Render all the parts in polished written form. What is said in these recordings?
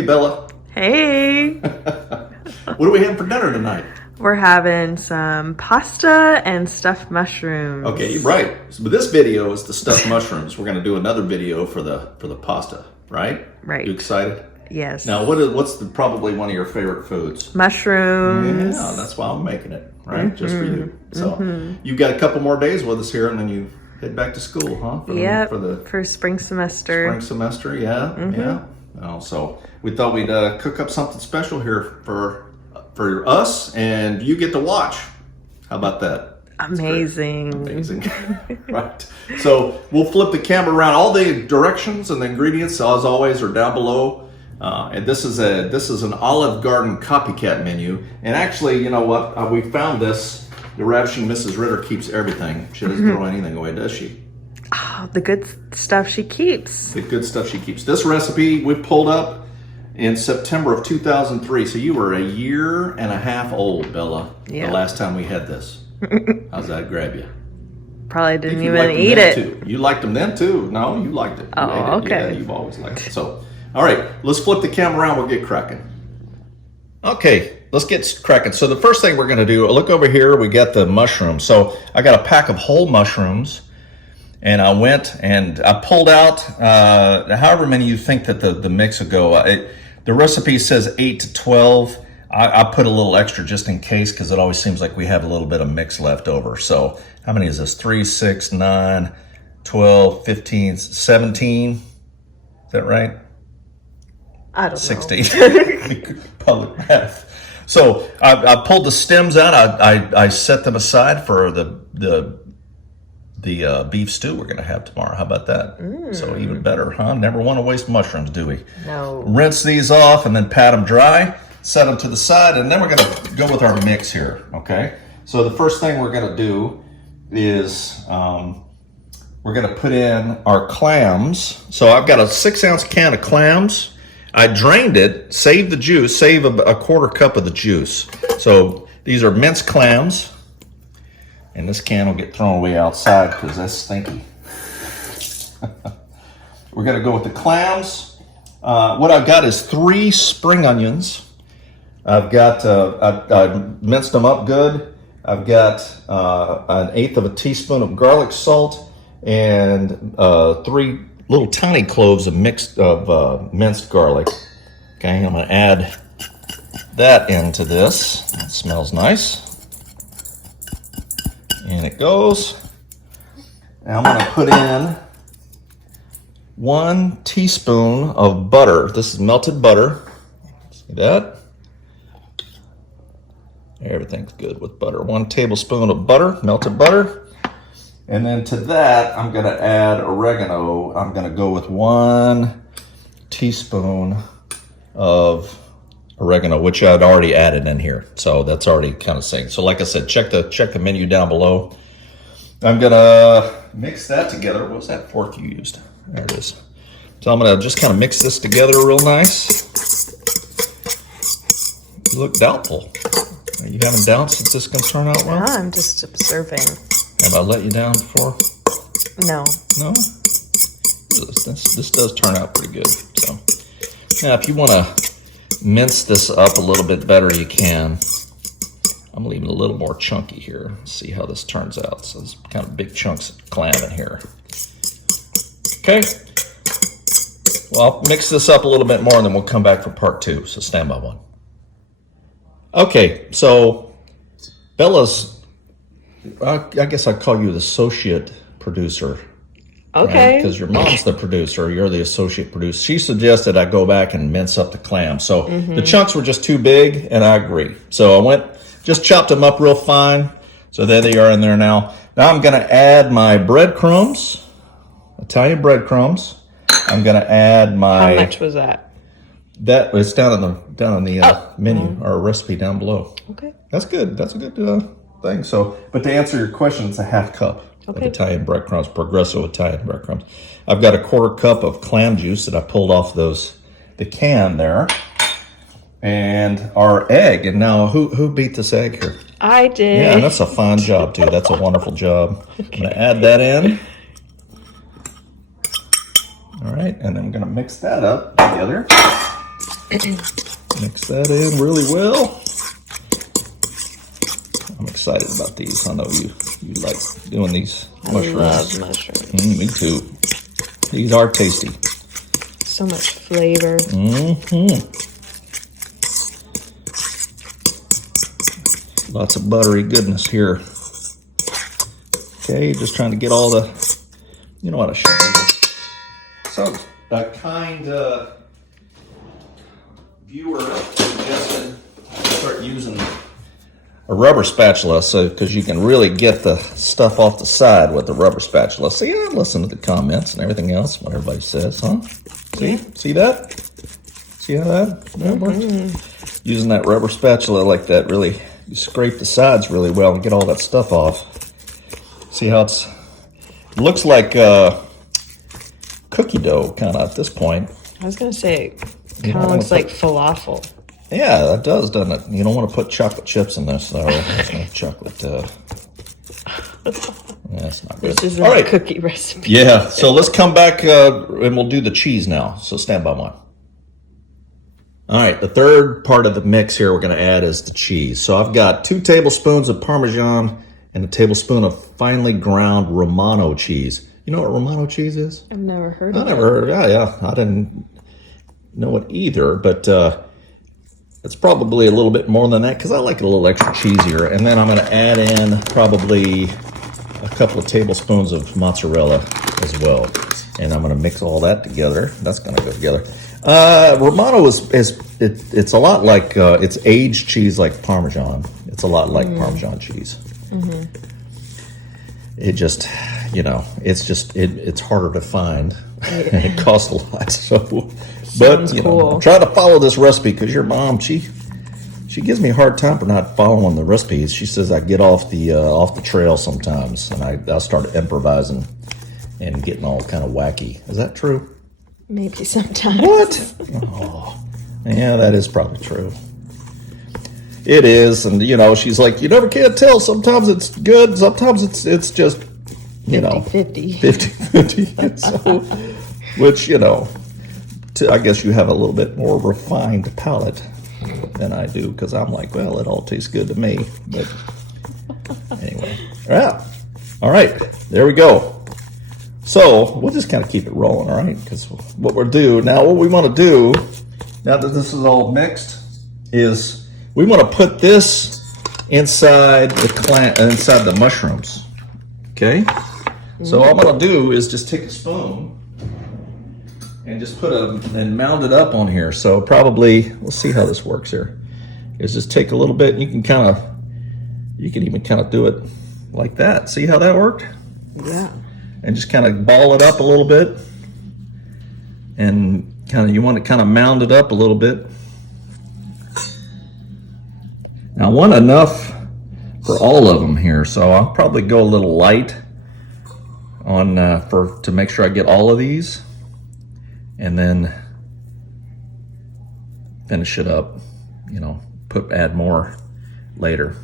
Hey, Bella. Hey. What do we have for dinner tonight? We're having some pasta and stuffed mushrooms. Okay, right. So, but this video is the stuffed mushrooms. We're going to do another video for the pasta, right? Right. You excited? Yes. Now, what's probably one of your favorite foods? Mushrooms. Yeah, that's why I'm making it, right? Just for you. So you've got a couple more days with us here, and then you head back to school, huh? For spring semester. Spring semester, yeah. So we thought we'd cook up something special here for us, and you get to watch. How about that? Amazing. Right. So we'll flip the camera around. All the directions and the ingredients, as always, are down below. And this is an Olive Garden copycat menu. And actually, you know what? We found this. The Ravishing Mrs. Ritter keeps everything. She doesn't throw anything away, does she? Oh, the good stuff she keeps. The good stuff she keeps. This recipe we pulled up in September of 2003. So you were a year and a half old, Bella, the last time we had this. How's that grab you? Probably didn't even eat it. Too. You liked them then too. No, you liked it. You ate it. Okay. Yeah, you've always liked it. So, all right, let's flip the camera around. We'll get cracking. Okay, let's get cracking. So the first thing we're going to do, look over here. We got the mushrooms. So I got a pack of whole mushrooms. And I went and I pulled out however many you think that the mix would go. The recipe says 8 to 12. I put a little extra just in case because it always seems like we have a little bit of mix left over. So how many is this? 3, 6, 9, 12, 15, 17. Is that right? I don't know. 16. Public math. So I pulled the stems out. I set them aside for the beef stew we're going to have tomorrow. How about that? So even better, huh? Never want to waste mushrooms, do we? No. Rinse these off and then pat them dry, set them to the side, and then we're going to go with our mix here, okay? So the first thing we're going to do is we're going to put in our clams. So I've got a 6-ounce can of clams. I drained it, saved the juice, save a quarter cup of the juice. So these are minced clams. And this can will get thrown away outside because that's stinky. We're going to go with the clams. What I've got is 3 spring onions. I've got, I minced them up good. I've got 1/8 of a teaspoon of garlic salt and 3 little tiny cloves of minced garlic. Okay, I'm going to add that into this. That smells nice. And it goes. Now I'm going to put in 1 teaspoon of butter. This is melted butter. See that? Everything's good with butter. 1 tablespoon of butter, melted butter. And then to that, I'm going to add oregano. I'm going to go with 1 teaspoon of oregano, which I'd already added in here. So that's already kind of saying. So like I said, check the menu down below. I'm gonna mix that together. What was that fork you used? There it is. So I'm gonna just kind of mix this together real nice. You look doubtful. Are you having doubts that this can turn out well? No, I'm just observing. Have I let you down before? No. No? This does turn out pretty good. So now if you want to mince this up a little bit better, you can. I'm leaving a little more chunky here. See how this turns out. So there's kind of big chunks of clam in here. Okay. Well, I'll mix this up a little bit more and then we'll come back for part 2. So stand by one. Okay, so Bella's, I guess I'd call you the associate producer. Okay. Because your mom's the producer, you're the associate producer. She suggested I go back and mince up the clams. So the chunks were just too big, and I agree. So I just chopped them up real fine. So there they are in there now. Now I'm going to add my breadcrumbs, Italian breadcrumbs. I'm going to add my... How much was that? That was down in the menu or recipe down below. Okay. That's good. That's a good thing. So, but to answer your question, it's a 1/2 cup. Of Italian breadcrumbs, Progresso Italian breadcrumbs. I've got a 1/4 cup of clam juice that I pulled off the can there, and our egg. And now, who beat this egg here? I did. Yeah, that's a fine job too. That's a wonderful job. I'm gonna add that in. All right, and then I'm gonna mix that up together. Mix that in really well. I'm excited about these. I know you like doing these mushrooms. I love mushrooms. Me too. These are tasty. So much flavor. Lots of buttery goodness here. Okay, just trying to get all the, you know what I should do. So, a kind viewer suggested I start using a rubber spatula, so because you can really get the stuff off the side with the rubber spatula. So yeah, listen to the comments and everything else, what everybody says, huh? See that? See how that works? Using that rubber spatula like that, really, you scrape the sides really well and get all that stuff off. See how it looks like cookie dough kind of at this point. I was going to say, kind of looks like falafel. Yeah, that does, doesn't it? You don't want to put chocolate chips in this, though. It's no chocolate. That's not good. This isn't a cookie recipe. Yeah, so let's come back and we'll do the cheese now. So stand by one. All right, the third part of the mix here we're going to add is the cheese. So I've got 2 tablespoons of Parmesan and a tablespoon of finely ground Romano cheese. You know what Romano cheese is? I've never heard of it. I never heard of it. Yeah, I didn't know it either, but it's probably a little bit more than that because I like it a little extra cheesier. And then I'm going to add in probably a couple of tablespoons of mozzarella as well. And I'm going to mix all that together. That's going to go together. Romano it's a lot like it's aged cheese like Parmesan. It's a lot like Parmesan cheese. It just, it's harder to find. And it costs a lot. So, but I'm trying to follow this recipe because your mom, she gives me a hard time for not following the recipes. She says I get off the trail sometimes, and I start improvising and getting all kind of wacky. Is that true? Maybe sometimes. What? Oh, yeah, that is probably true. It is, and she's like, you never can't tell. Sometimes it's good, sometimes it's just 50-50. 50-50. So, which I guess you have a little bit more refined palate than I do, because I'm like, well, it all tastes good to me. But anyway, yeah. All right, there we go. So we'll just kind of keep it rolling, all right? Because what we want to do, now that this is all mixed, is we want to put this inside the mushrooms. Okay? So all I'm going to do is just take a spoon and just and mound it up on here. So probably, we'll see how this works here. Is just take a little bit, and you can even kind of do it like that. See how that worked? Yeah. And just kind of ball it up a little bit, and you want to kind of mound it up a little bit. Now I want enough for all of them here, so I'll probably go a little light on to make sure I get all of these, and then finish it up. Add more later.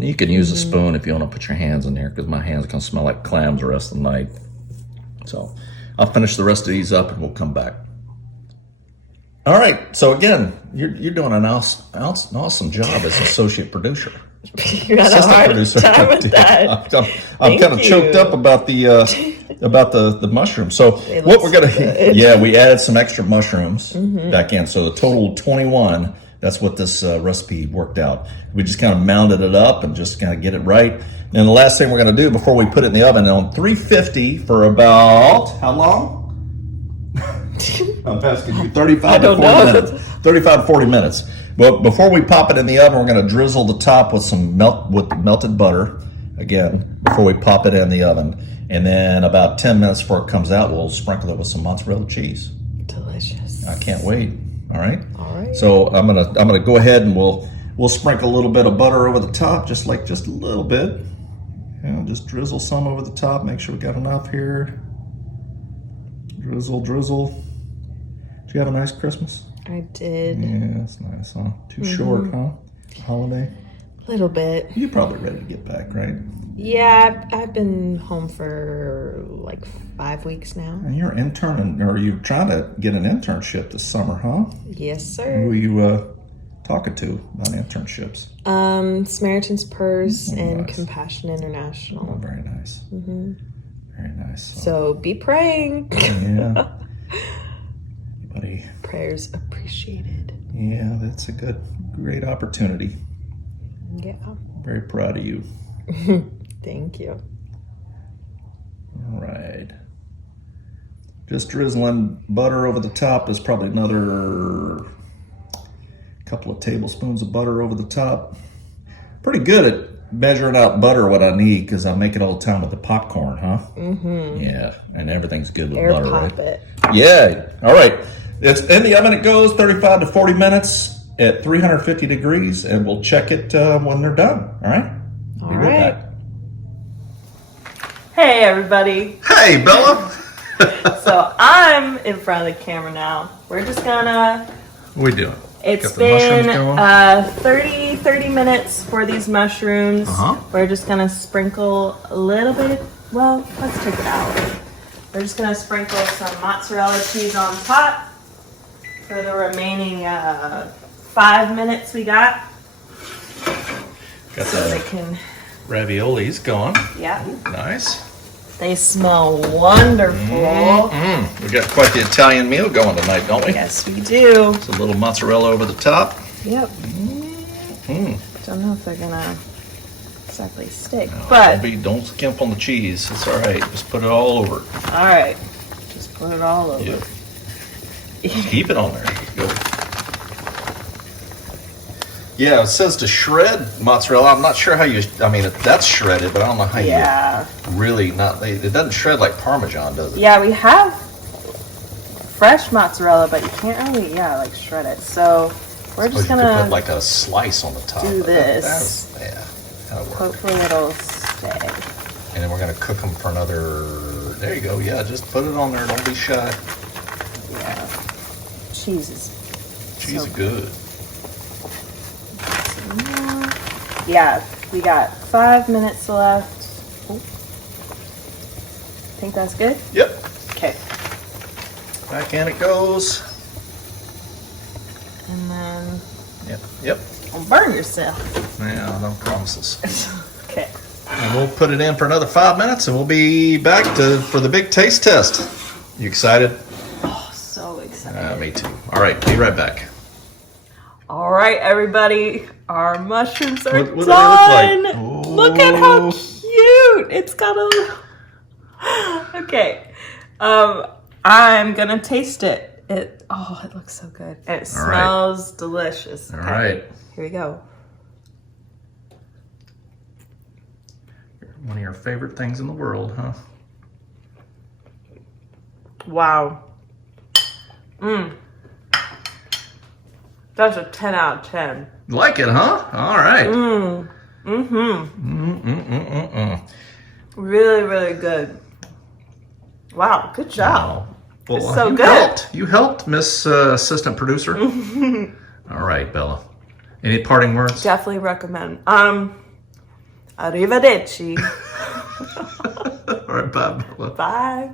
You can use a spoon if you want to put your hands in there, because my hands are going to smell like clams the rest of the night. So I'll finish the rest of these up and we'll come back. All right. So again, you're doing an awesome job as associate producer. You had a hard time with that. I'm kind of choked up about the mushrooms. So what we're gonna, we added some extra mushrooms back in. So the total 21. That's what this recipe worked out. We just kind of mounded it up and just kind of get it right. And the last thing we're going to do before we put it in the oven on 350 for about, how long? I'm asking you, 35 to 40 minutes. 35 to 40 minutes. But before we pop it in the oven, we're going to drizzle the top with melted butter, again, before we pop it in the oven. And then about 10 minutes before it comes out, we'll sprinkle it with some mozzarella cheese. Delicious. I can't wait. All right. All right. So I'm gonna go ahead and we'll sprinkle a little bit of butter over the top, just a little bit. Just drizzle some over the top. Make sure we got enough here. Drizzle. Did you have a nice Christmas? I did. Yeah, that's nice, huh? Too short, huh? Holiday. A Little bit. You're probably ready to get back, right? Yeah, I've been home for like 5 weeks now. And you're interning, or you're trying to get an internship this summer, huh? Yes, sir. Who are you talking to about internships? Samaritan's Purse and nice. Compassion International. Oh, very nice. Very nice. So be praying. Yeah. Buddy. Prayers appreciated. Yeah, that's a great opportunity. Yeah. Very proud of you. Thank you. All right. Just drizzling butter over the top. There's probably another couple of tablespoons of butter over the top. Pretty good at measuring out butter what I need because I make it all the time with the popcorn, huh? Yeah, and everything's good with Air butter, pop right? it. Yeah. All right. It's in the oven. It goes 35 to 40 minutes at 350 degrees, and we'll check it when they're done. All right. All Be right back. Hey, everybody. Hey, Bella. So I'm in front of the camera now. We're just gonna... What are we doing? It's Got the mushrooms been 30 minutes for these mushrooms. We're just gonna sprinkle a little bit. Well, let's take it out. We're just gonna sprinkle some mozzarella cheese on top for the remaining 5 minutes we got. Got So the they can, raviolis going. yeah, Nice. they smell wonderful. We got quite the Italian meal going tonight, don't we? Yes, we do. It's a little mozzarella over the top. Yep. Don't know if they're gonna exactly stick, No, but don't skimp on the cheese. It's all right. Just put it all over. all right, just put it all over. Yep. Just keep it on there. Go. Yeah, it says to shred mozzarella. I'm not sure how you. I mean, that's shredded, but I don't know how Yeah. you really not. It doesn't shred like Parmesan, does it? Yeah, we have fresh mozzarella, but you can't really, like shred it. So we're just You could gonna put like a slice on the top. do but this. That'll work. Hopefully it'll stay. And then we're gonna cook them for another. There you go. Yeah, just put it on there. Don't be shy. Yeah, cheese is Cheese so is good. Yeah, we got 5 minutes left. Think that's good? Yep. Okay. Back in it goes. And then Yep. don't burn yourself. Yeah, no promises. Okay. And we'll put it in for another 5 minutes, and we'll be back for the big taste test. You excited? Oh, so excited. Me too. All right, be right back. All right, everybody, our mushrooms are What do they done. look like? Look at how cute it's got a. Okay, I'm gonna taste it. It looks so good. And it smells delicious. All Okay, right. here we go. One of your favorite things in the world, huh? Wow. That's a 10 out of 10. Like it, huh? All right. Really, really good. Wow, good job. Well, It's so you good. You helped, Miss Assistant Producer. All right, Bella. Any parting words? Definitely recommend. Arrivederci. All right, bye, Bella. Bye.